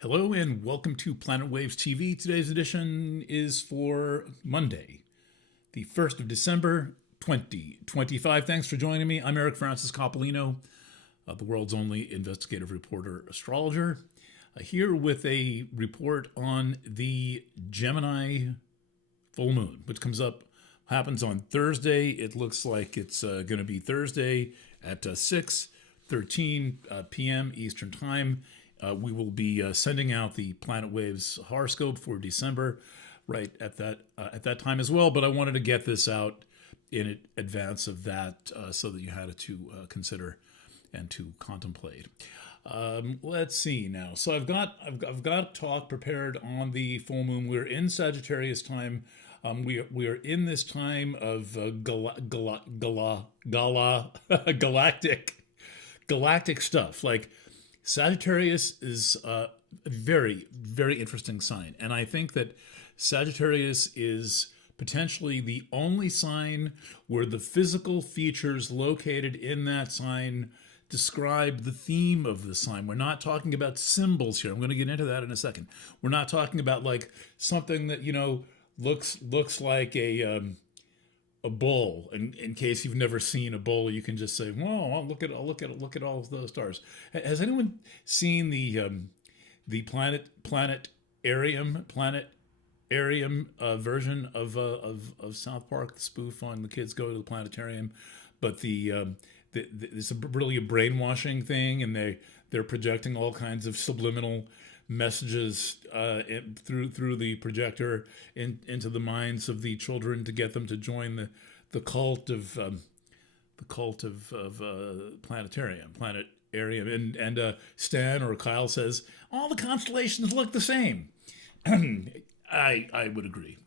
Hello and welcome to Planet Waves TV. Today's edition is for Monday, the 1st of December, 2025. Thanks for joining me. I'm Eric Francis Coppolino, the world's only investigative reporter astrologer, here with a report on the Gemini Full Moon, which happens on Thursday. It looks like it's going to be Thursday at 6:13 p.m. Eastern Time. We will be sending out the Planet Waves horoscope for December right at that time as well. But I wanted to get this out in advance of that so that you had it to consider and to contemplate. Let's see now. So I've got talk prepared on the full moon. We're in Sagittarius time. We are in this time of galactic stuff. Like Sagittarius is a very, very interesting sign. And I think that Sagittarius is potentially the only sign where the physical features located in that sign describe the theme of the sign. We're not talking about symbols here. I'm going to get into that in a second. We're not talking about like something that, looks like a bull. And in case you've never seen a bull, you can just say, "Whoa, look at all of those stars." Has anyone seen the planetarium version of South Park, the spoof on the kids go to the planetarium, but it's really a brainwashing thing, and they're projecting all kinds of subliminal messages through the projector into the minds of the children to get them to join the cult of planetarium. And Stan or Kyle says all the constellations look the same. I would agree.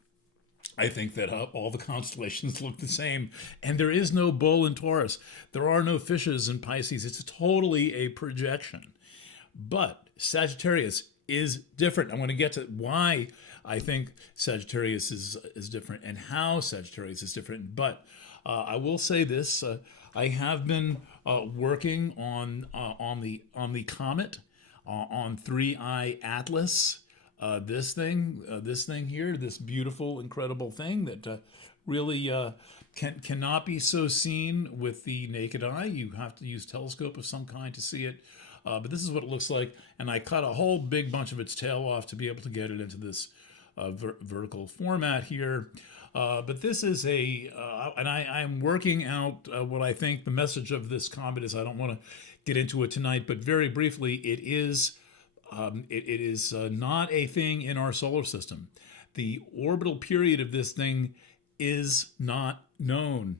I think that all the constellations look the same, and there is no bull in Taurus. There are no fishes in Pisces. It's totally a projection. But Sagittarius is different. I want to get to why I think Sagittarius is different and how Sagittarius is different. But I will say this: I have been working on the Comet, on 3i Atlas. This thing here, this beautiful, incredible thing that really cannot be so seen with the naked eye. You have to use telescope of some kind to see it. But this is what it looks like, and I cut a whole big bunch of its tail off to be able to get it into this vertical format here. But this is and I'm working out what I think the message of this comet is. I don't want to get into it tonight, but very briefly, it is not a thing in our solar system. The orbital period of this thing is not known.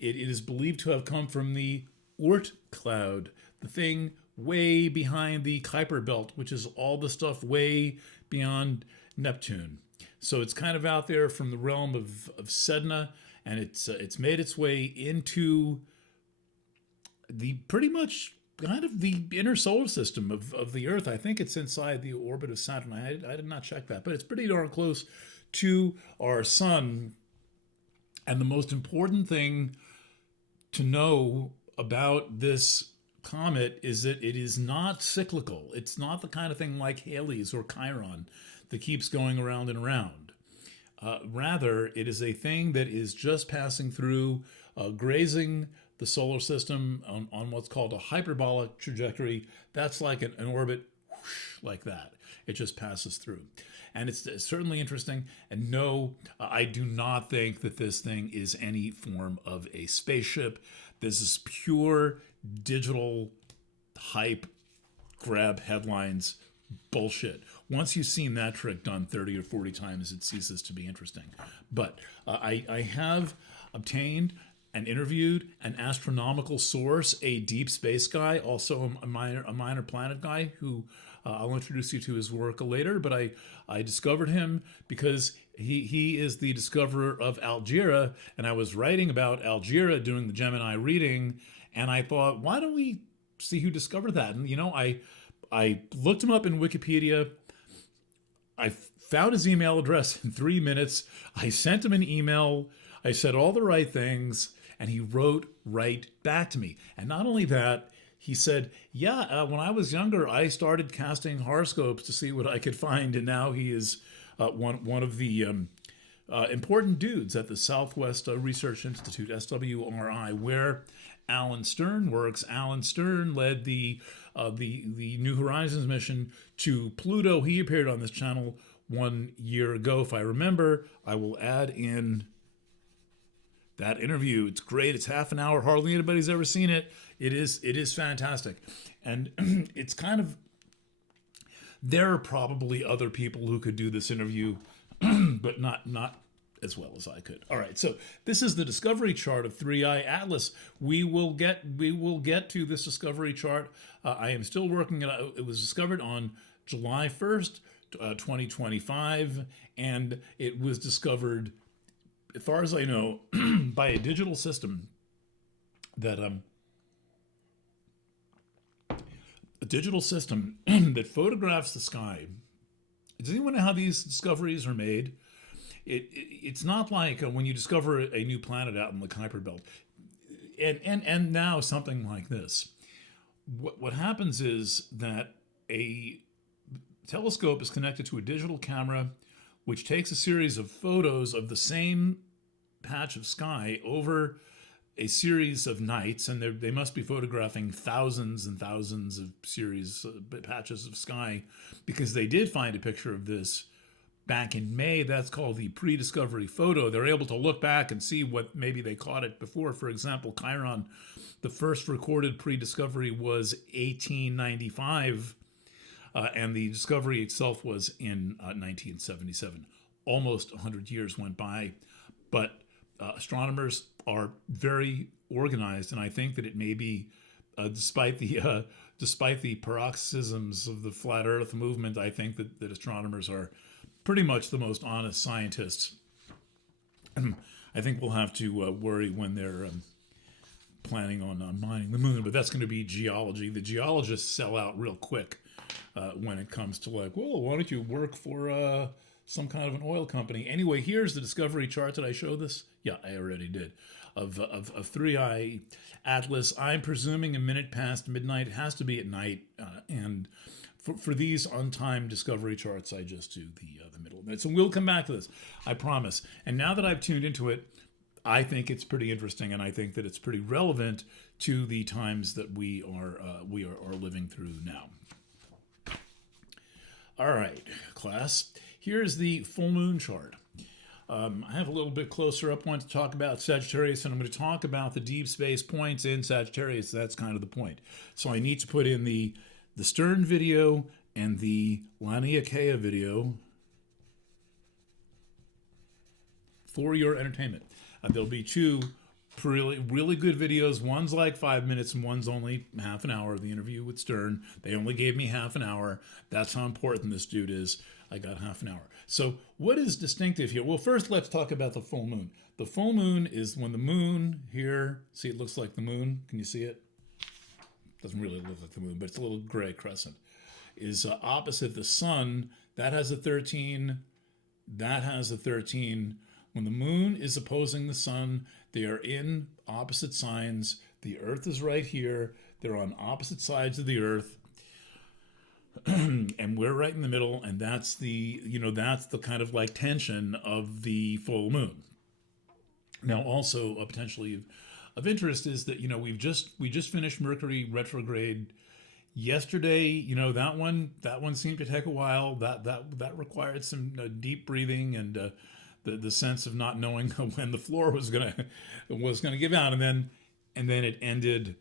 It is believed to have come from the Oort cloud, the thing way behind the Kuiper belt, which is all the stuff way beyond Neptune. So it's kind of out there from the realm of Sedna, and it's made its way into the pretty much kind of the inner solar system of the Earth. I think it's inside the orbit of Saturn. I did not check that, but it's pretty darn close to our sun. And the most important thing to know about this comet is that it is not cyclical. It's not the kind of thing like Halley's or Chiron that keeps going around and around. Rather, it is a thing that is just passing through, grazing the solar system on what's called a hyperbolic trajectory. That's like an orbit, whoosh, like that. It just passes through. And it's certainly interesting. And no, I do not think that this thing is any form of a spaceship. This is pure digital hype, grab headlines bullshit. Once you've seen that trick done 30 or 40 times, it ceases to be interesting. But I have obtained and interviewed an astronomical source, a deep space guy, also a minor planet guy, who I'll introduce you to his work later. But I discovered him because he is the discoverer of Algira, and I was writing about Algira doing the Gemini reading, and I thought, why don't we see who discovered that? And I looked him up in Wikipedia. I found his email address in 3 minutes. I sent him an email. I said all the right things, and he wrote right back to me. And not only that, he said, "Yeah, when I was younger, I started casting horoscopes to see what I could find, and now he is one of the important dudes at the Southwest Research Institute (SWRI), where Alan Stern works. Alan Stern led the New Horizons mission to Pluto. He appeared on this channel 1 year ago, if I remember. I will add in that interview. It's great. It's half an hour. Hardly anybody's ever seen it. It is fantastic. And it's kind of, there are probably other people who could do this interview, but not as well as I could. All right, so this is the discovery chart of 3i Atlas. We will get to this discovery chart. I am still working it out. It was discovered on July 1st, 2025, and it was discovered, as far as I know, by a digital system that that photographs the sky. Does anyone know how these discoveries are made? It's not like when you discover a new planet out in the Kuiper Belt, and now something like this. What happens is that a telescope is connected to a digital camera, which takes a series of photos of the same patch of sky over a series of nights, and they must be photographing thousands and thousands of patches of sky, because they did find a picture of this back in May. That's called the pre-discovery photo. They're able to look back and see what maybe they caught it before. For example, Chiron, the first recorded pre-discovery was 1895, and the discovery itself was in 1977. Almost 100 years went by, but astronomers are very organized, and I think that it may be, despite the paroxysms of the flat Earth movement, I think that astronomers are pretty much the most honest scientists. I think we'll have to worry when they're planning on mining the moon, but that's going to be geology. The geologists sell out real quick when it comes to like, well, why don't you work for some kind of an oil company? Anyway, here's the discovery chart. Did I show this? Yeah, I already did. Of 3i Atlas. I'm presuming a minute past midnight. It has to be at night. And for these untimed discovery charts, I just do the middle of it. So we'll come back to this, I promise. And now that I've tuned into it, I think it's pretty interesting, and I think that it's pretty relevant to the times that we are living through now. All right, class. Here's the full moon chart. I have a little bit closer up one to talk about Sagittarius, and I'm going to talk about the deep space points in Sagittarius. That's kind of the point. So I need to put in the Stern video and the Laniakea video for your entertainment. There'll be two really good videos. One's like 5 minutes and one's only half an hour. The interview with Stern, they only gave me half an hour. That's how important this dude is. I got half an hour. So what is distinctive here? Well, first let's talk about the full moon. The full moon is when the moon here, see, it looks like the moon. Can you see it? Doesn't really look like the moon, but it's a little gray crescent, is opposite the sun. That has a 13. That has a 13. When the moon is opposing the sun, they are in opposite signs. The Earth is right here. They're on opposite sides of the Earth. And we're right in the middle, and that's the kind of like tension of the full moon. Now, also potentially of interest is that we just finished Mercury retrograde yesterday. That one seemed to take a while. That required some deep breathing and the sense of not knowing when the floor was gonna give out, and then it ended.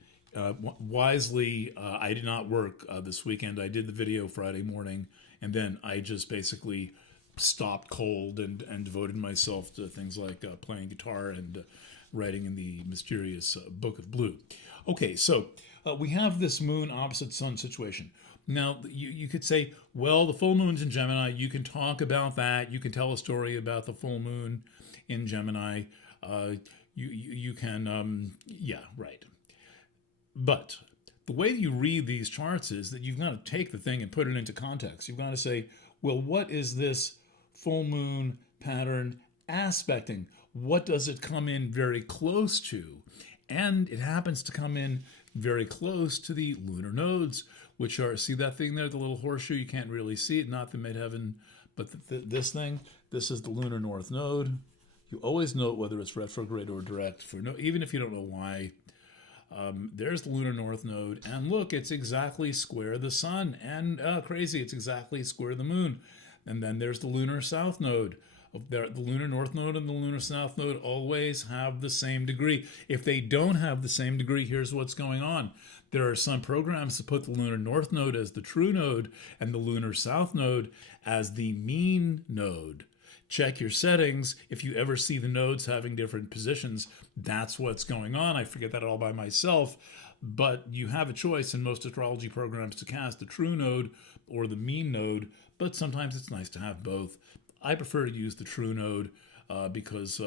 Wisely, I did not work this weekend. I did the video Friday morning, and then I just basically stopped cold and devoted myself to things like playing guitar and writing in the mysterious Book of Blue. Okay, so we have this moon opposite sun situation. Now, you could say, well, the full moon's in Gemini. You can talk about that. You can tell a story about the full moon in Gemini. You can, yeah, right. But the way you read these charts is that you've got to take the thing and put it into context. You've got to say, well, what is this full moon pattern aspecting? What does it come in very close to? And it happens to come in very close to the lunar nodes, which are, see that thing there, the little horseshoe? You can't really see it, not the midheaven, but this thing, this is the lunar north node. You always note whether it's retrograde or direct, for no, even if you don't know why. There's the lunar north node, and look, it's exactly square the sun, and crazy, it's exactly square the moon. And then there's the lunar south node. The lunar north node and the lunar south node always have the same degree. If they don't have the same degree, here's what's going on. There are some programs that put the lunar north node as the true node and the lunar south node as the mean node. Check your settings. If you ever see the nodes having different positions, that's what's going on. I forget that all by myself, but you have a choice in most astrology programs to cast the true node or the mean node, but sometimes it's nice to have both. I prefer to use the true node because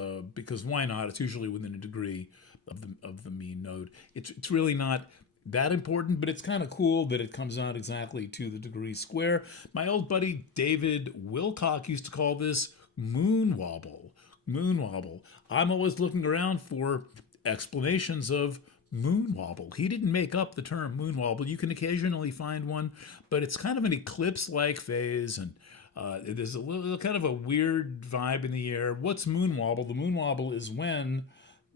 why not? It's usually within a degree of the mean node. It's really not that important, but it's kind of cool that it comes out exactly to the degree square. My old buddy David Wilcock used to call this Moonwobble. Moonwobble. I'm always looking around for explanations of Moonwobble. He didn't make up the term Moonwobble. You can occasionally find one, but it's kind of an eclipse-like phase, and there's a little kind of a weird vibe in the air. What's Moonwobble? The Moonwobble is when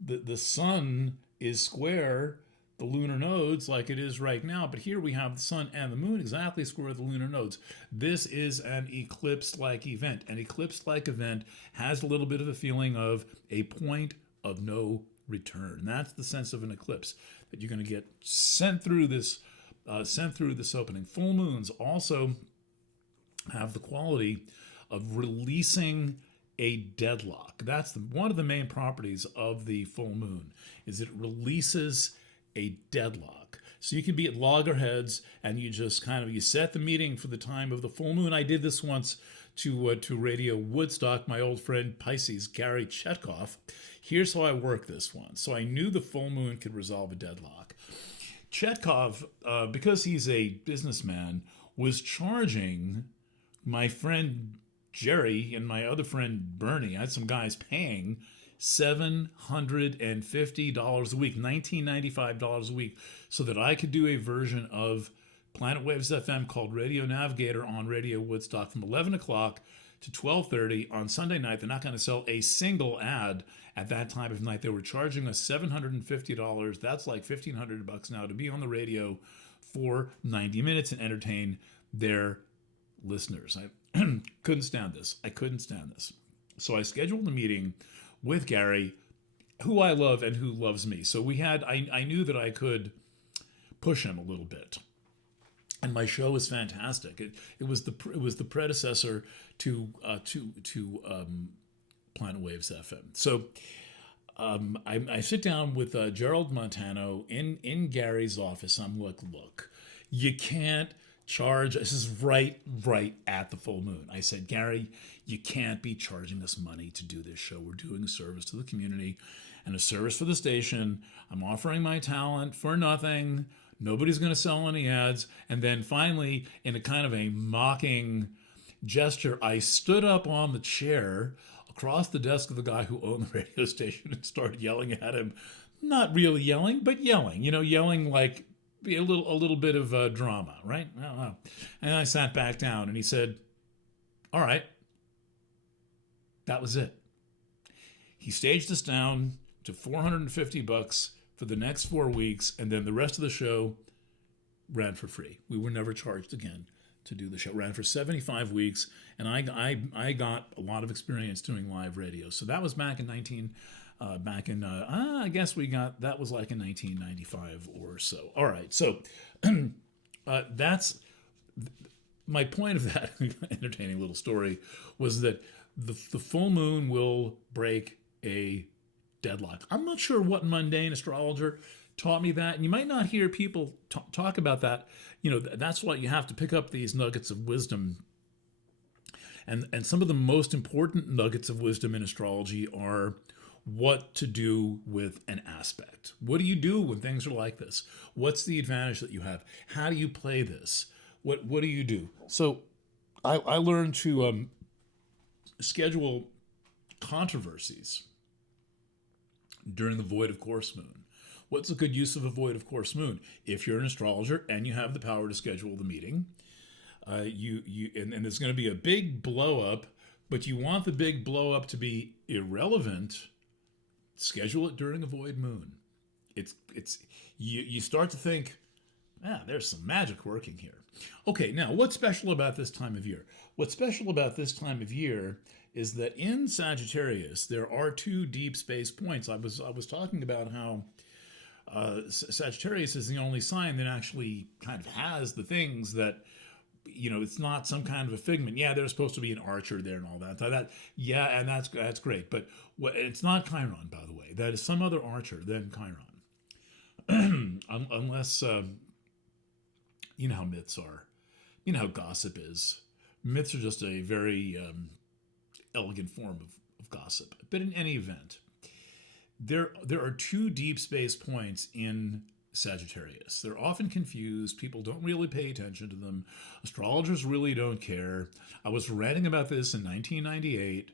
the sun is square the lunar nodes like it is right now, but here we have the sun and the moon exactly square the lunar nodes. This is an eclipse-like event. An eclipse-like event has a little bit of a feeling of a point of no return. That's the sense of an eclipse, that you're going to get sent through this opening. Full moons also have the quality of releasing a deadlock. That's one of the main properties of the full moon, is it releases a deadlock. So you can be at loggerheads and you just you set the meeting for the time of the full moon. I did this once to Radio Woodstock, my old friend Pisces, Gary Chetkov. Here's how I worked this one. So I knew the full moon could resolve a deadlock. Chetkov, because he's a businessman, was charging my friend Jerry and my other friend Bernie. I had some guys paying $750 a week, $1995 a week, so that I could do a version of Planet Waves FM called Radio Navigator on Radio Woodstock from 11 o'clock to 12:30 on Sunday night. They're not going to sell a single ad at that time of night. They were charging us $750. That's like $1,500 now to be on the radio for 90 minutes and entertain their listeners. I couldn't stand this. So I scheduled a meeting with Gary, who I love and who loves me. So I knew that I could push him a little bit. And my show was fantastic. It was the predecessor to Planet Waves FM. So I sit down with Gerald Montano in Gary's office. I'm like, look, you can't charge. This is right at the full moon. I said, Gary, you can't be charging us money to do this show. We're doing a service to the community and a service for the station. I'm offering my talent for nothing. Nobody's going to sell any ads. And then finally, in a kind of a mocking gesture, I stood up on the chair across the desk of the guy who owned the radio station and started yelling at him. Not really yelling, but yelling. Yelling like a little bit of drama, right? And I sat back down and he said, all right, that was it. He staged us down to $450 for the next 4 weeks, and then the rest of the show ran for free. We were never charged again to do the show. Ran for 75 weeks, and I got a lot of experience doing live radio. So that was back in I guess that was like in 1995 or so. All right, so that's my point of that entertaining little story, was that the full moon will break a deadlock. I'm not sure what mundane astrologer taught me that, and you might not hear people talk about that. That's why you have to pick up these nuggets of wisdom. And some of the most important nuggets of wisdom in astrology are what to do with an aspect. What do you do when things are like this? What's the advantage that you have? How do you play this? What do you do? So I learned to schedule controversies during the void of course moon. What's a good use of a void of course moon? If you're an astrologer and you have the power to schedule the meeting, and there's going to be a big blow up, but you want the big blow up to be irrelevant, schedule it during a void moon. You start to think, there's some magic working here. Okay, now what's special about this time of year? What's special about this time of year is that in Sagittarius there are two deep space points. I was talking about how Sagittarius is the only sign that actually kind of has the things that, it's not some kind of a figment. Yeah, there's supposed to be an archer there and all that. And that's great. But it's not Chiron, by the way. That is some other archer than Chiron. Unless, you know how myths are. You know how gossip is. Myths are just a very elegant form of gossip. But in any event, there are two deep space points in Sagittarius. They're often confused. People don't really pay attention to them. Astrologers really don't care. I was ranting about this in 1998.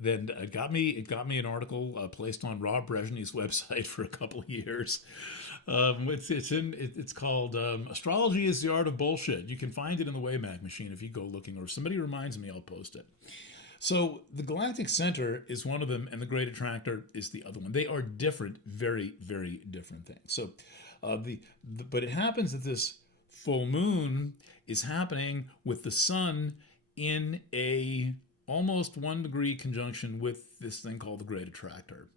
Then it got me an article placed on Rob Brezhny's website for a couple of years. It's called Astrology is the Art of Bullshit. You can find it in the Wayback Machine if you go looking, or if somebody reminds me, I'll post it. So the Galactic Center is one of them, and the Great Attractor is the other one. They are different, very, very different things. So, but it happens that this full moon is happening with the sun in a almost 1 degree conjunction with this thing called the Great Attractor.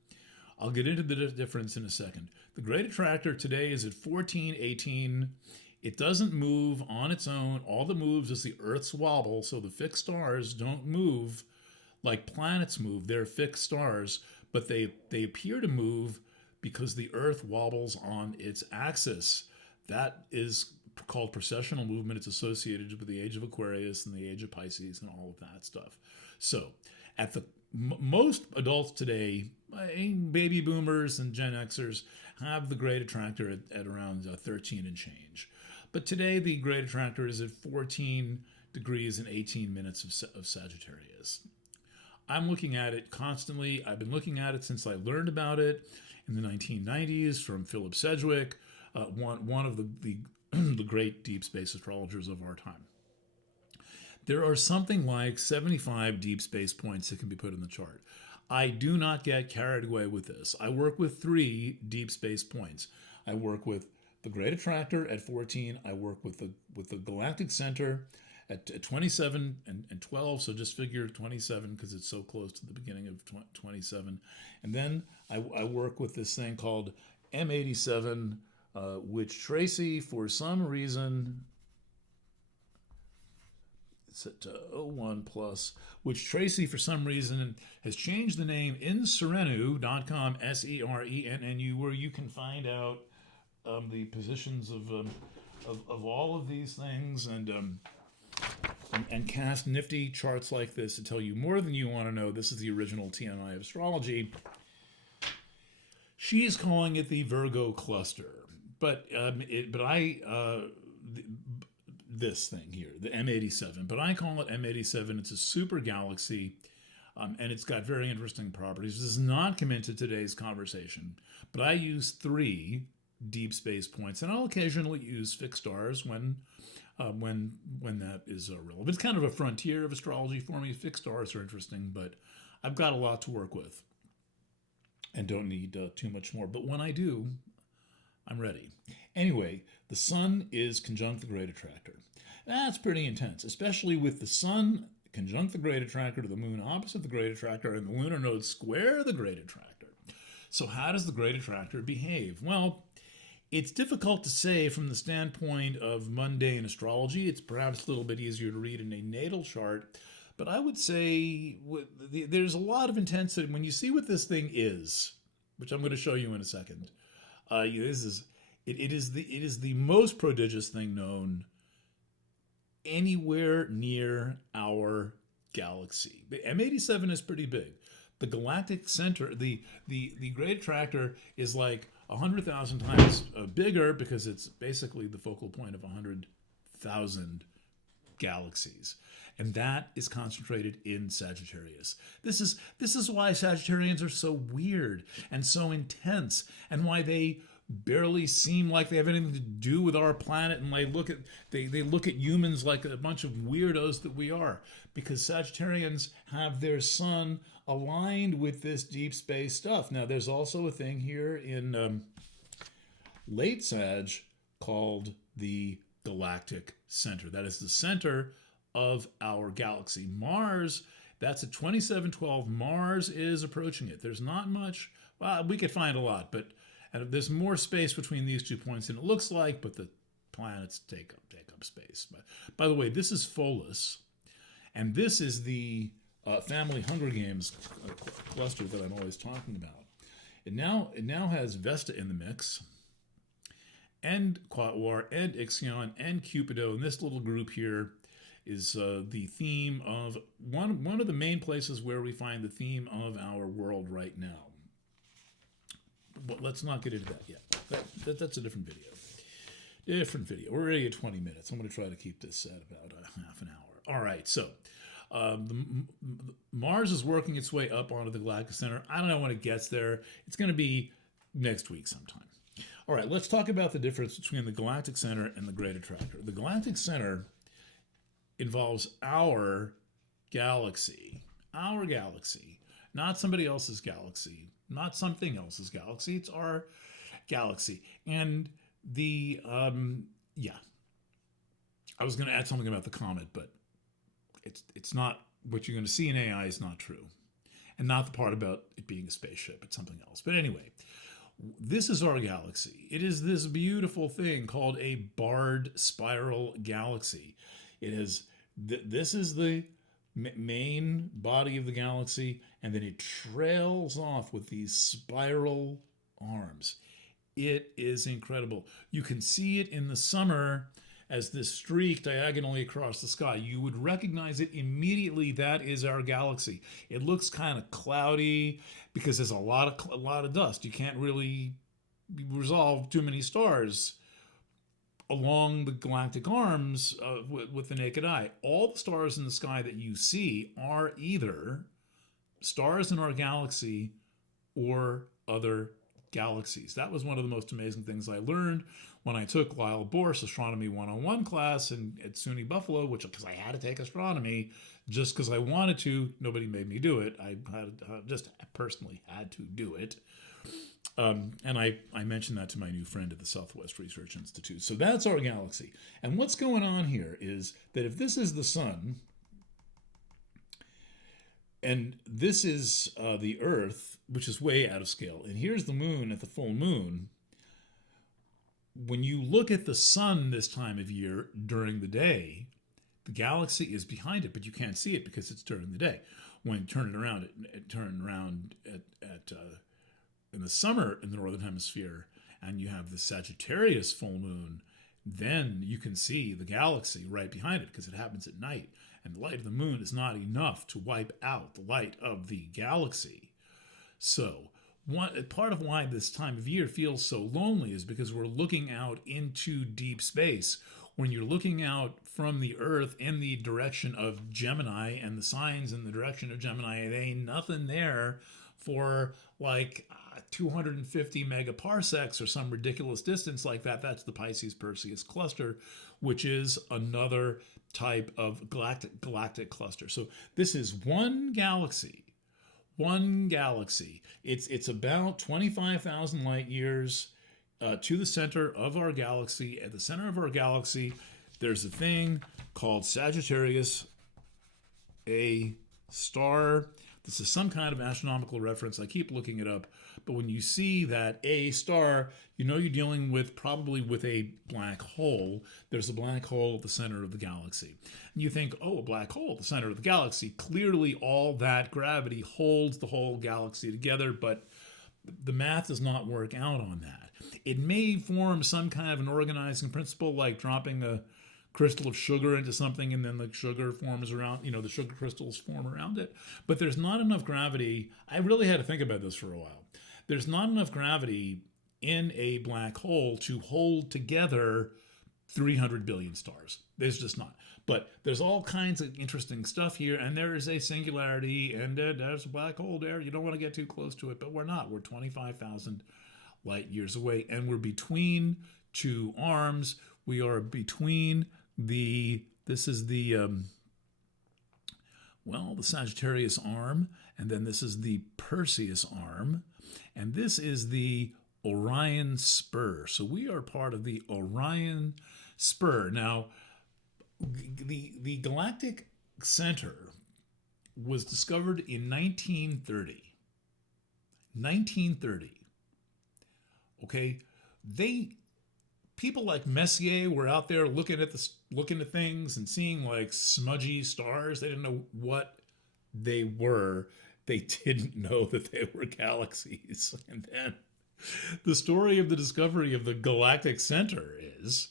I'll get into the difference in a second. The Great Attractor today is at 1418. It doesn't move on its own. All that moves is the Earth's wobble, so the fixed stars don't move like planets move. They're fixed stars, but they appear to move because the Earth wobbles on its axis. That is called precessional movement. It's associated with the age of Aquarius and the age of Pisces and all of that stuff. So at the most adults today, baby boomers and Gen Xers, have the Great Attractor at around 13 and change. But today the Great Attractor is at 14 degrees and 18 minutes of Sagittarius. I'm looking at it constantly. I've been looking at it since I learned about it in the 1990s from Philip Sedgwick, one of the the great deep space astrologers of our time. There are something like 75 deep space points that can be put in the chart. I do not get carried away with this. I work with 3 deep space points. I work with the Great Attractor at 14. I work with the Galactic Center at 27 and 12. So just figure 27 because it's so close to the beginning of 27. And then I work with this thing called M87, which Tracy, for some reason, it's at 01 plus, which Tracy, for some reason, has changed the name inserennu.com, SERENNU, where you can find out the positions of all of these things and cast nifty charts like this to tell you more than you want to know. This is the original TMI of astrology. She is calling it the Virgo cluster, this thing here, the M87, but I call it M87. It's a super galaxy, and it's got very interesting properties. This does not come into today's conversation, but I use 3 deep space points, and I'll occasionally use fixed stars when that is relevant. It's kind of a frontier of astrology for me. Fixed stars are interesting, but I've got a lot to work with and don't need too much more. But when I do, I'm ready. Anyway, the sun is conjunct the Great Attractor. That's pretty intense, especially with the sun conjunct the Great Attractor to the moon opposite the Great Attractor and the lunar node square the Great Attractor. So how does the Great Attractor behave? Well, it's difficult to say from the standpoint of mundane astrology. It's perhaps a little bit easier to read in a natal chart, but I would say there's a lot of intensity. When you see what this thing is, which I'm going to show you in a second, it is the most prodigious thing known anywhere near our galaxy. The M87 is pretty big. The Galactic Center, the Great Attractor, is like 100,000 times bigger because it's basically the focal point of 100,000 galaxies. And that is concentrated in Sagittarius. This is why Sagittarians are so weird and so intense, and why they barely seem like they have anything to do with our planet, and they look at humans like a bunch of weirdos that we are, because Sagittarians have their sun aligned with this deep space stuff. Now, there's also a thing here in late Sag called the Galactic Center. That is the center of our galaxy. Mars, that's at 2712. Mars is approaching it. There's not much. Well, we could find a lot, but there's more space between these 2 points than it looks like, but the planets take up space. But by the way, this is Pholus, and this is the family Hunger Games cluster that I'm always talking about. It now has Vesta in the mix, and Quatwar, and Ixion, and Cupido, and this little group here is the theme of one of the main places where we find the theme of our world right now. But let's not get into that yet. That's a different video. We're already at 20 minutes. I'm going to try to keep this at about half an hour. All right, so Mars is working its way up onto the Galactic Center. I don't know when it gets there. It's going to be next week sometime. All right, let's talk about the difference between the Galactic Center and the Great Attractor. The Galactic Center involves our galaxy, not somebody else's galaxy, not something else's galaxy. It's our galaxy. And the, I was going to add something about the comet, but it's not, what you're going to see in AI is not true. And not the part about it being a spaceship. It's something else. But anyway, this is our galaxy. It is this beautiful thing called a barred spiral galaxy. It is, this is the main body of the galaxy, and then it trails off with these spiral arms. It is incredible. You can see it in the summer as this streak diagonally across the sky. You would recognize it immediately. That is our galaxy. It looks kind of cloudy because there's a lot of dust. You can't really resolve too many stars along the galactic arms with the naked eye. All the stars in the sky that you see are either stars in our galaxy or other galaxies. That was one of the most amazing things I learned when I took Lyle Borst Astronomy 101 class at SUNY Buffalo, because I had to take astronomy just because I wanted to. Nobody made me do it. I just personally had to do it. And I mentioned that to my new friend at the Southwest Research Institute. So that's our galaxy. And what's going on here is that if this is the sun, and this is the Earth, which is way out of scale, and here's the moon at the full moon, when you look at the sun this time of year during the day, the galaxy is behind it, but you can't see it because it's during the day. When you turn it around, in the summer in the Northern Hemisphere, and you have the Sagittarius full moon, then you can see the galaxy right behind it because it happens at night. And the light of the moon is not enough to wipe out the light of the galaxy. So part of why this time of year feels so lonely is because we're looking out into deep space. When you're looking out from the Earth in the direction of Gemini, and the signs in the direction of Gemini, there ain't nothing there for like 250 megaparsecs or some ridiculous distance like that. That's the Pisces-Perseus cluster, which is another type of galactic cluster. So this is one galaxy. It's about 25,000 light years to the center of our galaxy. At the center of our galaxy, there's a thing called Sagittarius, a star. This is some kind of astronomical reference. I keep looking it up. But when you see that A star, you know you're dealing probably with a black hole. There's a black hole at the center of the galaxy. And you think, oh, a black hole at the center of the galaxy. Clearly, all that gravity holds the whole galaxy together, but the math does not work out on that. It may form some kind of an organizing principle, like dropping a crystal of sugar into something, and then the sugar forms around, the sugar crystals form around it. But there's not enough gravity. I really had to think about this for a while. There's not enough gravity in a black hole to hold together 300 billion stars. There's just not. But there's all kinds of interesting stuff here, and there is a singularity, and there's a black hole there. You don't want to get too close to it, but we're not. We're 25,000 light years away, and we're between two arms. We are between this is the Sagittarius arm, and then this is the Perseus arm, and this is the Orion spur. So we are part of the Orion spur. Now, the galactic center was discovered in 1930. 1930. Okay, people like Messier were out there looking at things and seeing like smudgy stars. They didn't know what they were. They didn't know that they were galaxies. And then the story of the discovery of the galactic center is,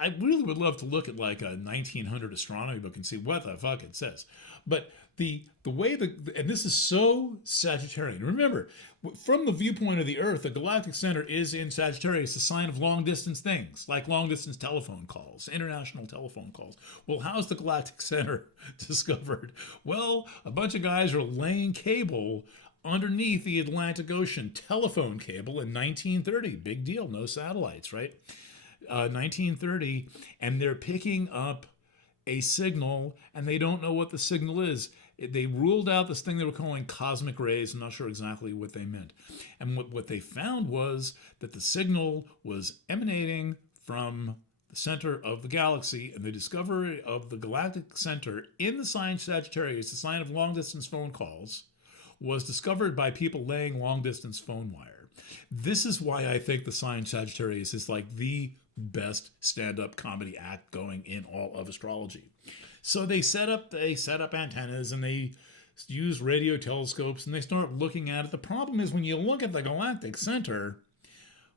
I really would love to look at like a 1900 astronomy book and see what the fuck it says. But the way and this is so Sagittarian. Remember, from the viewpoint of the Earth, the galactic center is in Sagittarius, a sign of long distance things, like long distance telephone calls, international telephone calls. Well, how's the galactic center discovered? Well, a bunch of guys are laying cable underneath the Atlantic Ocean, telephone cable in 1930. Big deal, no satellites, right? 1930, and they're picking up a signal, and they don't know what the signal is. They ruled out this thing they were calling cosmic rays. I'm not sure exactly what they meant. And what they found was that the signal was emanating from the center of the galaxy, and the discovery of the galactic center in the sign Sagittarius, the sign of long-distance phone calls, was discovered by people laying long-distance phone wire. This is why I think the sign Sagittarius is like the best stand-up comedy act going in all of astrology. So they set up antennas, and they use radio telescopes, and they start looking at it. The problem is when you look at the galactic center,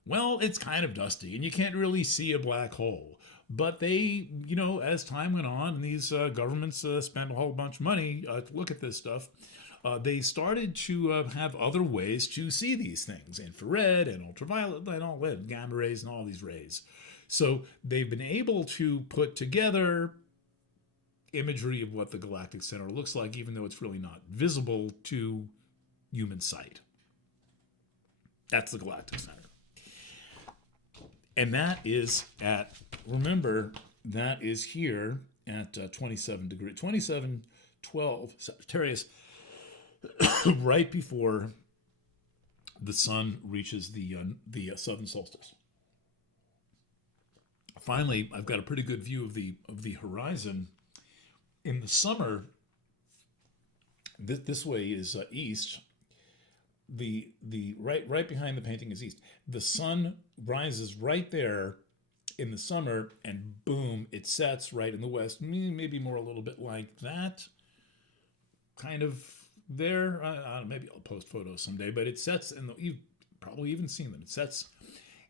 well, it's kind of dusty, and you can't really see a black hole. But they, as time went on, and these governments spent a whole bunch of money to look at this stuff, they started to have other ways to see these things, infrared and ultraviolet and all that, gamma rays and all these rays. So they've been able to put together imagery of what the galactic center looks like, even though it's really not visible to human sight. That's the galactic center. And that is that is here at 27 degrees, 2712 Sagittarius, right before the sun reaches the southern solstice. Finally, I've got a pretty good view of the horizon. In the summer, this way is east. The right behind the painting is east. The sun rises right there in the summer, and boom, it sets right in the west. Maybe more a little bit like that, kind of there. Maybe I'll post photos someday, but it sets you've probably even seen them. It sets.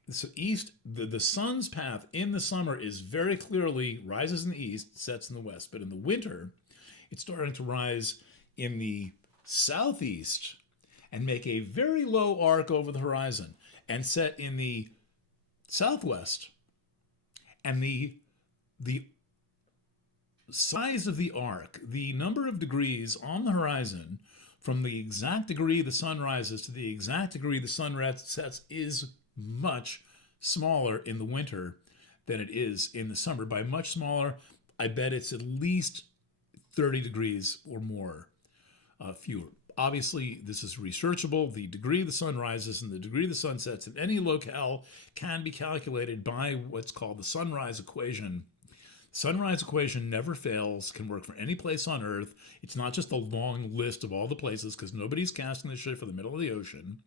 So east, the sun's path in the summer is very clearly rises in the east, sets in the west. But in the winter, it's starting to rise in the southeast and make a very low arc over the horizon and set in the southwest. And the size of the arc, the number of degrees on the horizon from the exact degree the sun rises to the exact degree the sun sets is much smaller in the winter than it is in the summer. By much smaller, I bet it's at least 30 degrees or more fewer. Obviously, this is researchable. The degree the sun rises and the degree the sun sets in any locale can be calculated by what's called the sunrise equation. Sunrise equation never fails, can work for any place on Earth. It's not just a long list of all the places, because nobody's casting this shit for the middle of the ocean.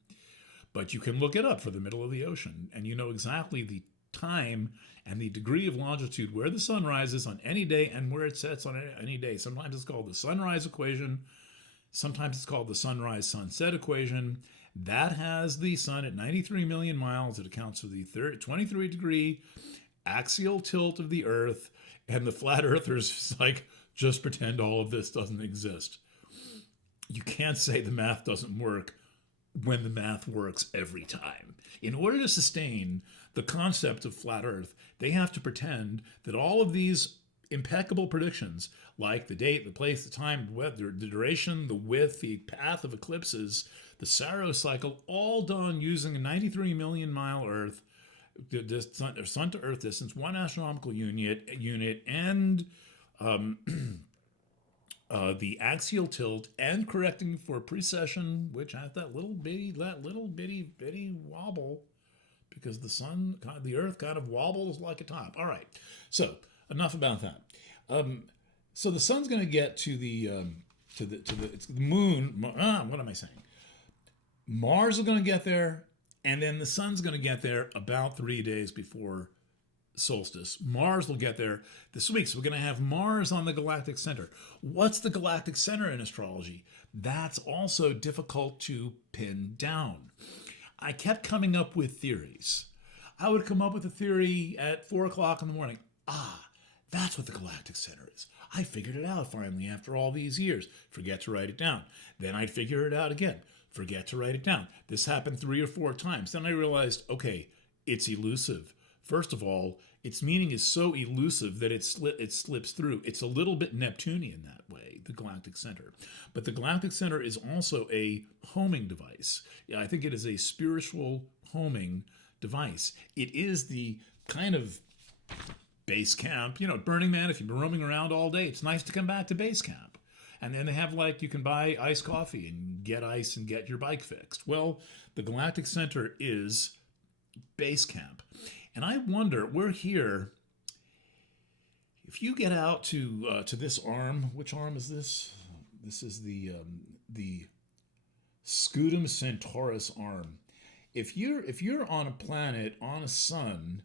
But you can look it up for the middle of the ocean, and you know exactly the time and the degree of longitude where the sun rises on any day and where it sets on any day. Sometimes it's called the sunrise equation. Sometimes it's called the sunrise-sunset equation. That has the sun at 93 million miles. It accounts for the 23-degree axial tilt of the Earth. And the flat earthers just pretend all of this doesn't exist. You can't say the math doesn't work when the math works every time. In order to sustain the concept of flat Earth, they have to pretend that all of these impeccable predictions like the date, the place, the time, the duration, the width, the path of eclipses, the Saros cycle, all done using a 93 million mile Earth, sun to Earth distance, one astronomical unit, and the axial tilt, and correcting for precession, which has that little bitty wobble, because the Earth kind of wobbles like a top. All right, so enough about that. So the sun's going to get to the it's the moon. What am I saying? Mars is going to get there, and then the sun's going to get there about 3 days before solstice. Mars will get there this week. So we're going to have Mars on the galactic center. What's the galactic center in astrology? That's also difficult to pin down. I kept coming up with theories. I would come up with a theory at 4 o'clock in the morning. That's what the galactic center is. I figured it out finally after all these years. Forget to write it down. Then I'd figure it out again. Forget to write it down. This happened 3 or 4 times. Then I realized, okay, it's elusive. First of all, its meaning is so elusive that it slips through. It's a little bit Neptunian that way, the galactic center. But the galactic center is also a homing device. Yeah, I think it is a spiritual homing device. It is the kind of base camp. Burning Man, if you've been roaming around all day, it's nice to come back to base camp. And then they have, you can buy iced coffee and get ice and get your bike fixed. Well, the galactic center is base camp. And I wonder, we're here, if you get out to this arm, which arm is this? This is the Scutum Centaurus arm. If you're on a planet, on a sun,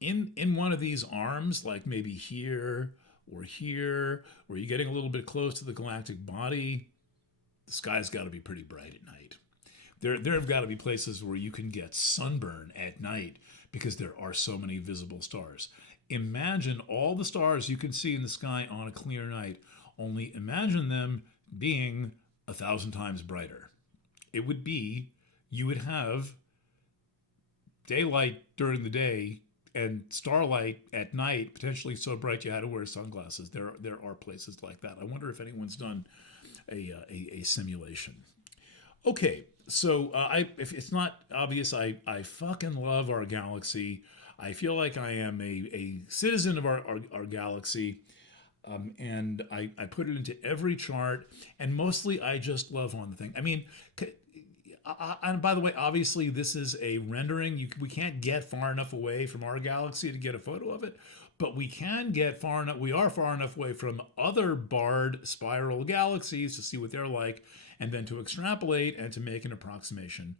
in one of these arms, like maybe here, where you're getting a little bit close to the galactic body, the sky's got to be pretty bright at night. There have got to be places where you can get sunburn at night because there are so many visible stars. Imagine all the stars you can see in the sky on a clear night, only imagine them being 1,000 times brighter. You would have daylight during the day and starlight at night, potentially so bright you had to wear sunglasses. There are places like that. I wonder if anyone's done a simulation. Okay, so if it's not obvious, I fucking love our galaxy. I feel like I am a citizen of our galaxy, and I put it into every chart, and mostly I just love on the thing. I mean, and by the way, obviously this is a rendering. We can't get far enough away from our galaxy to get a photo of it, but we can get far enough. We are far enough away from other barred spiral galaxies to see what they're like, and then to extrapolate and to make an approximate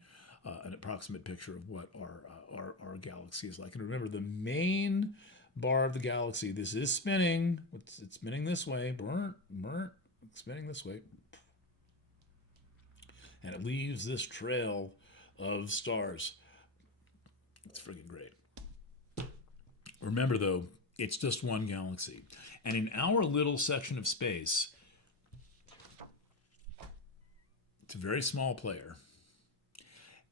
picture of what our galaxy is like. And remember, the main bar of the galaxy, this is spinning. It's spinning this way. It's spinning this way. And it leaves this trail of stars. It's freaking great. Remember, though, it's just one galaxy. And in our little section of space, it's a very small player.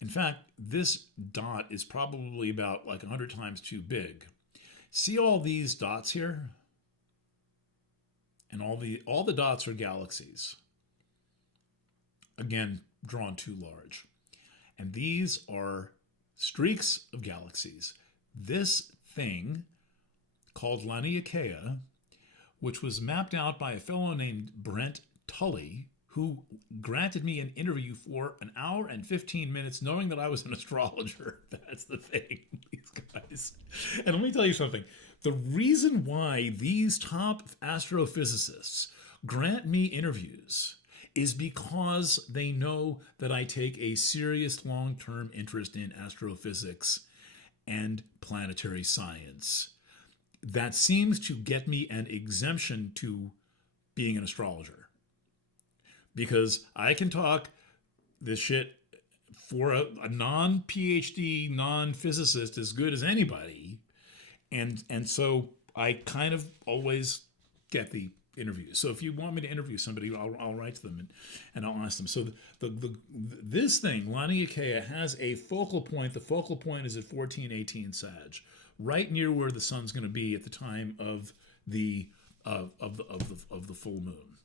In fact, this dot is probably about 100 times too big. See all these dots here? And all the dots are galaxies. Again, drawn too large. And these are streaks of galaxies. This thing called Laniakea, which was mapped out by a fellow named Brent Tully, who granted me an interview for 1 hour and 15 minutes, knowing that I was an astrologer. That's the thing, these guys. And let me tell you something. The reason why these top astrophysicists grant me interviews is because they know that I take a serious long-term interest in astrophysics and planetary science. That seems to get me an exemption to being an astrologer. Because I can talk this shit for a non-PhD, non-physicist as good as anybody. And so I kind of always get the interviews. So if you want me to interview somebody, I'll write to them and I'll ask them. So this thing, Laniakea, has a focal point. The focal point is at 1418 Sag, right near where the sun's going to be at the time of the of the full moon.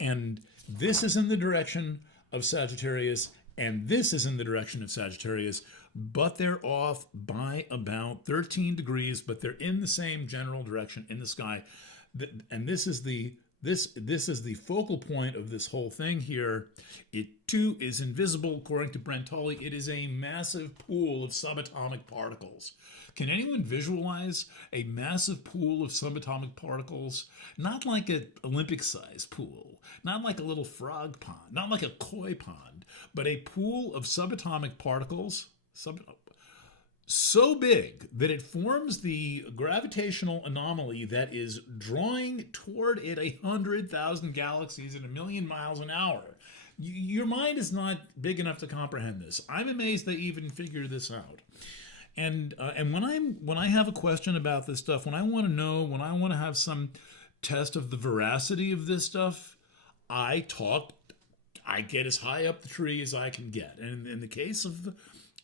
And this is in the direction of Sagittarius, and this is in the direction of Sagittarius, but they're off by about 13 degrees, but they're in the same general direction in the sky. And this is the focal point of this whole thing here. It too is invisible, according to Brent Tully. It is a massive pool of subatomic particles. Can anyone visualize a massive pool of subatomic particles? Not like an Olympic-sized pool, not like a little frog pond, not like a koi pond, but a pool of subatomic particles, so big that it forms the gravitational anomaly that is drawing toward it 100,000 galaxies at 1,000,000 miles an hour. Your mind is not big enough to comprehend this. I'm amazed they even figured this out. And when I have a question about this stuff, when I want to know, when I want to have some test of the veracity of this stuff, I get as high up the tree as I can get. And in the case of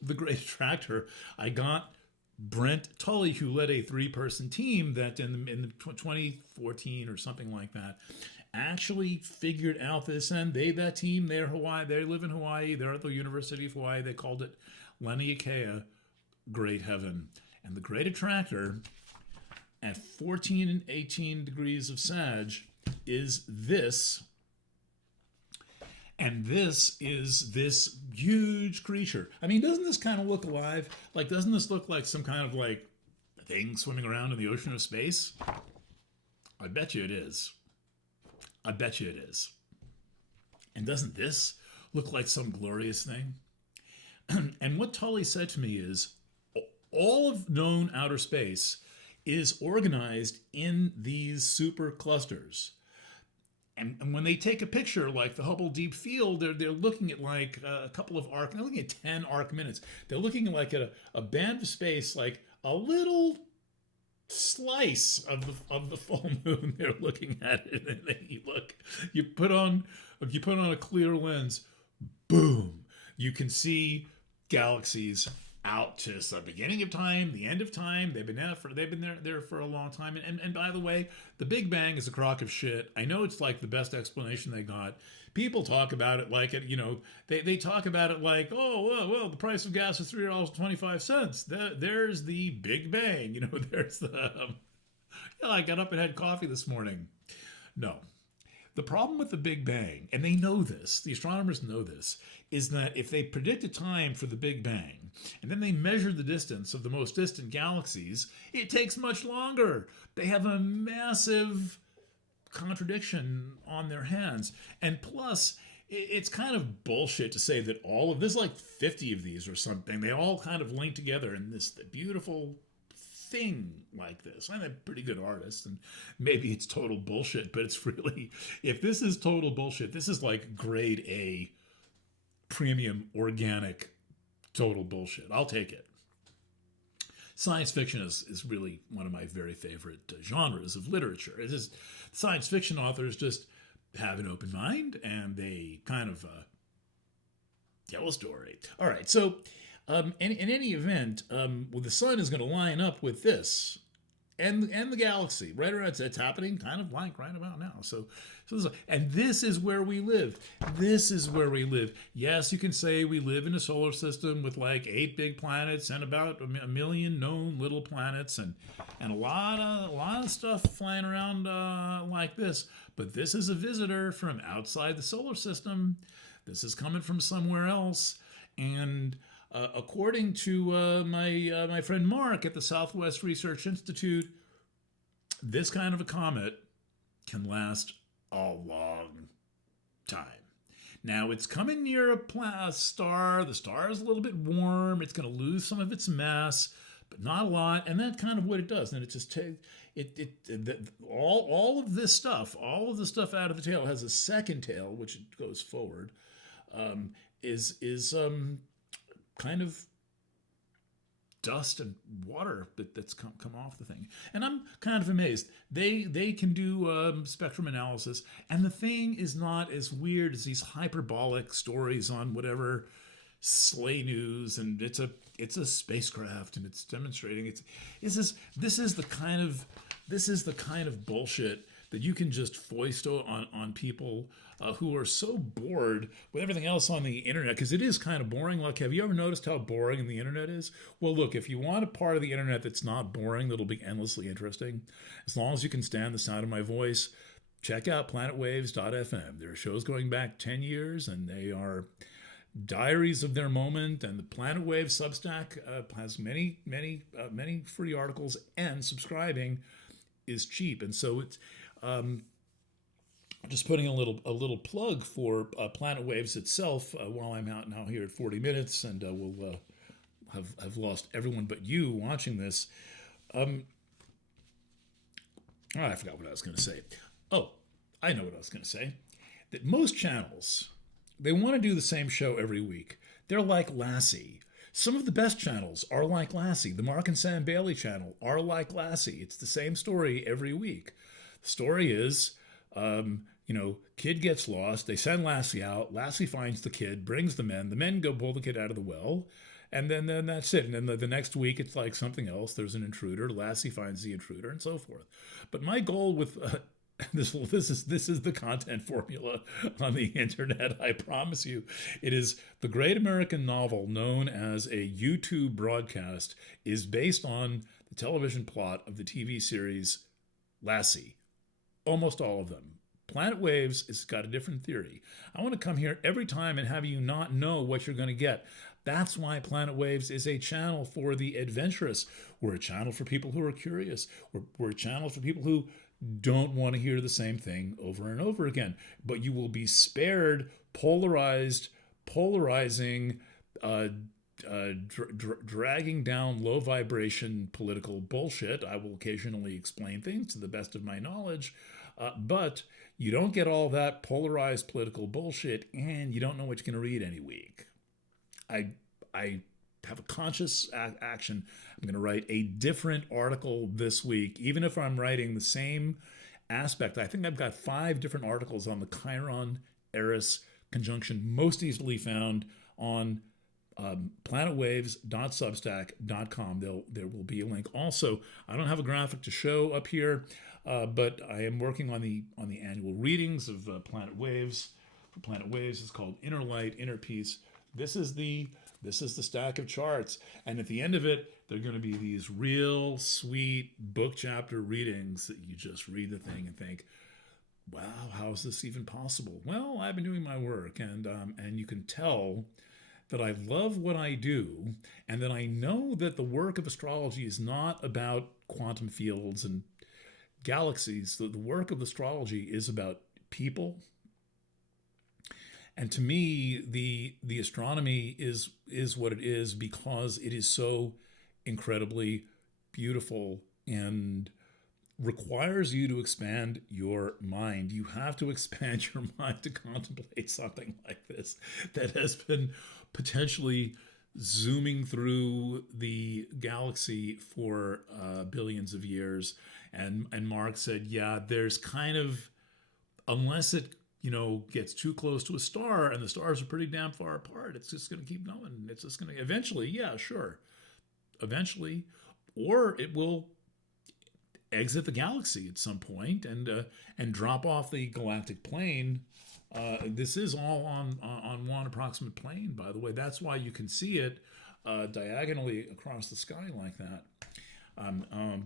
the Great Attractor, I got Brent Tully, who led a 3-person team that in the 2014 or something like that, actually figured out this. And that team, they're Hawaii, they live in Hawaii, they're at the University of Hawaii, they called it Laniakea, Great Heaven. And the Great Attractor at 14 and 18 degrees of Sag is this. And this is this huge creature. I mean, doesn't this kind of look alive? Like, doesn't this look like some kind of like thing swimming around in the ocean of space? I bet you it is. I bet you it is. And doesn't this look like some glorious thing? And what Tully said to me is, all of known outer space is organized in these super clusters. And when they take a picture like the Hubble Deep Field, they're looking at like a couple of arc, they're looking at 10 arc minutes. They're looking at like a band of space, like a little slice of the full moon. They're looking at it, and then you put on a clear lens, boom, you can see galaxies out to the beginning of time, the end of time. They've been there for a long time. And by the way, the Big Bang is a crock of shit. I know it's like the best explanation they got. People talk about it like it, they talk about it like, oh, well, the price of gas is $3.25. There's the Big Bang. There's the, I got up and had coffee this morning. No. The problem with the Big Bang, and they know this, the astronomers know this, is that if they predict a time for the Big Bang, and then they measure the distance of the most distant galaxies, it takes much longer. They have a massive contradiction on their hands. And plus, it's kind of bullshit to say that there's like 50 of these or something. They all kind of link together in this beautiful thing like this. I'm a pretty good artist, and maybe it's total bullshit, but it's really, if this is total bullshit, this is like grade A premium organic total bullshit. I'll take it. Science fiction is really one of my very favorite genres of literature. It is, science fiction authors just have an open mind, and they kind of tell a story. All right, so in any event, the sun is going to line up with this and the galaxy right around. It's happening kind of like right about now. So this is where we live. This is where we live. Yes, you can say we live in a solar system with like 8 big planets and about a million known little planets and a lot of stuff flying around like this. But this is a visitor from outside the solar system. This is coming from somewhere else, and according to my friend Mark at the Southwest Research Institute, this kind of a comet can last a long time. Now, it's coming near a star. The star is a little bit warm. It's going to lose some of its mass, but not a lot. And that's kind of what it does. And it just all of this stuff, all of the stuff out of the tail has a second tail, which goes forward, is kind of dust and water that's come off the thing. And I'm kind of amazed. They can do spectrum analysis, and the thing is not as weird as these hyperbolic stories on whatever Slay News, and it's a spacecraft, and it's demonstrating this is the kind of this is the kind of bullshit that you can just foist on people who are so bored with everything else on the internet, because it is kind of boring. Like, have you ever noticed how boring the internet is? Well, look, if you want a part of the internet that's not boring, that'll be endlessly interesting, as long as you can stand the sound of my voice, check out planetwaves.fm. There are shows going back 10 years, and they are diaries of their moment. And the Planet Waves Substack has many free articles, and subscribing is cheap. And so it's just putting a little plug for Planet Waves itself while I'm out now here at 40 minutes, and we'll have lost everyone but you watching this. I forgot what I was going to say. Oh, I know what I was going to say. That most channels, they want to do the same show every week. They're like Lassie. Some of the best channels are like Lassie. The Mark and Sam Bailey channel are like Lassie. It's the same story every week. The story is, kid gets lost. They send Lassie out. Lassie finds the kid, brings the men. The men go pull the kid out of the well. And then that's it. And then the next week, it's like something else. There's an intruder. Lassie finds the intruder, and so forth. But my goal with this is the content formula on the internet. I promise you, it is the great American novel known as a YouTube broadcast is based on the television plot of the TV series Lassie. Almost all of them. Planet Waves has got a different theory. I want to come here every time and have you not know what you're going to get. That's why Planet Waves is a channel for the adventurous. We're a channel for people who are curious. We're a channel for people who don't want to hear the same thing over and over again. But you will be spared polarizing, dragging down low vibration political bullshit. I will occasionally explain things to the best of my knowledge, but you don't get all that polarized political bullshit, and you don't know what you're going to read any week. I have a conscious action. I'm going to write a different article this week, even if I'm writing the same aspect. I think I've got 5 different articles on the Chiron-Eris conjunction, most easily found on planetwaves.substack.com. There will be a link. Also, I don't have a graphic to show up here, but I am working on the annual readings of Planet Waves. For Planet Waves, it's called Inner Light, Inner Peace. This is the stack of charts, and at the end of it, they're going to be these real sweet book chapter readings that you just read the thing and think, "Wow, how is this even possible?" Well, I've been doing my work, and you can tell that I love what I do, and that I know that the work of astrology is not about quantum fields and galaxies. The work of astrology is about people. And to me, the astronomy is what it is because it is so incredibly beautiful and requires you to expand your mind. You have to expand your mind to contemplate something like this that has been potentially zooming through the galaxy for billions of years. And Mark said, yeah, there's kind of, unless it gets too close to a star, and the stars are pretty damn far apart, it's just going to keep going. It's just going to eventually, yeah, sure. Eventually, or it will exit the galaxy at some point and drop off the galactic plane. This is all on one approximate plane, by the way. That's why you can see it diagonally across the sky like that.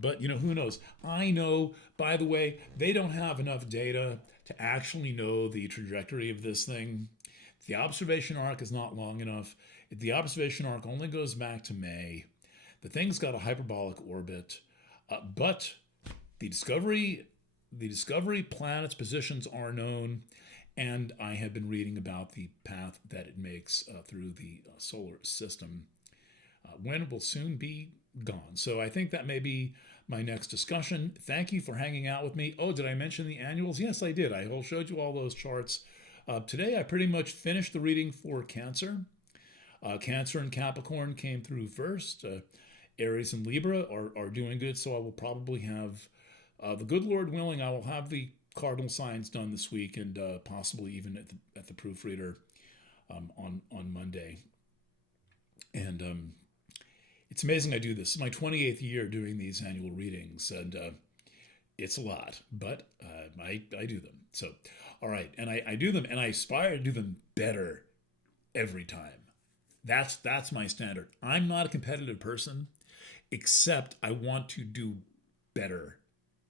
But who knows? I know, by the way, they don't have enough data to actually know the trajectory of this thing. The observation arc is not long enough. The observation arc only goes back to May. The thing's got a hyperbolic orbit, but the discovery planet's positions are known, and I have been reading about the path that it makes through the solar system, when it will soon be gone. So I think that may be my next discussion. Thank you for hanging out with me. Oh, did I mention the annuals? Yes, I did. I showed you all those charts. Today, I pretty much finished the reading for Cancer. Cancer and Capricorn came through first. Aries and Libra are doing good, so I will probably have, the good Lord willing, I will have the cardinal signs done this week, and possibly even at the proofreader on Monday. And it's amazing I do this. It's my 28th year doing these annual readings, and It's a lot, but I do them. So, all right, and I do them, and I aspire to do them better every time. That's my standard. I'm not a competitive person, except I want to do better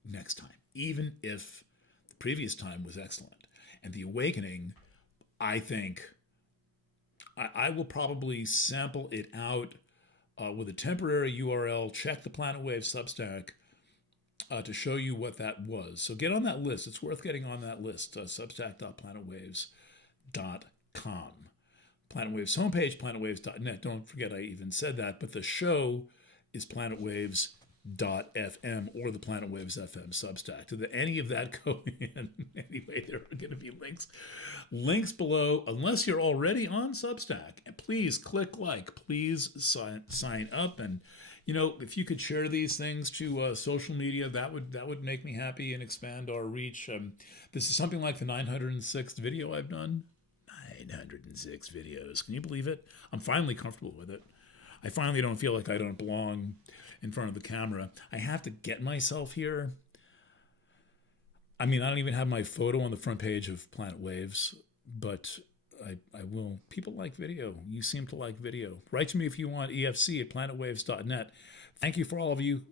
next time, even if the previous time was excellent. And the awakening, I think, I will probably sample it out with a temporary URL. Check the Planet Wave Substack to show you what that was. So get on that list. It's worth getting on that list. Substack.planetwaves.com. Planet Waves homepage, planetwaves.net. Don't forget I even said that, but the show is planetwaves.fm or the Planet Waves FM Substack. Did any of that go in? Anyway, there are going to be links below. Unless you're already on Substack, and please click like. Please sign up, and if you could share these things to social media, that would make me happy and expand our reach. This is something like the 906th video I've done. 906 videos. Can you believe it? I'm finally comfortable with it. I finally don't feel like I don't belong in front of the camera. I have to get myself here. I mean, I don't even have my photo on the front page of Planet Waves, but I will. People like video. You seem to like video. Write to me if you want. EFC@planetwaves.net. Thank you to all of you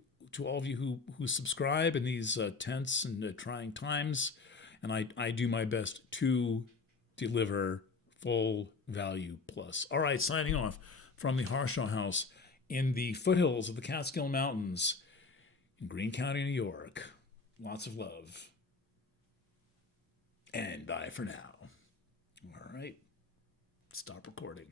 who subscribe in these tense and trying times, and I do my best to deliver full value plus. All right, signing off from the Harshaw House in the foothills of the Catskill Mountains in Greene County, New York. Lots of love. And bye for now. All right, stop recording.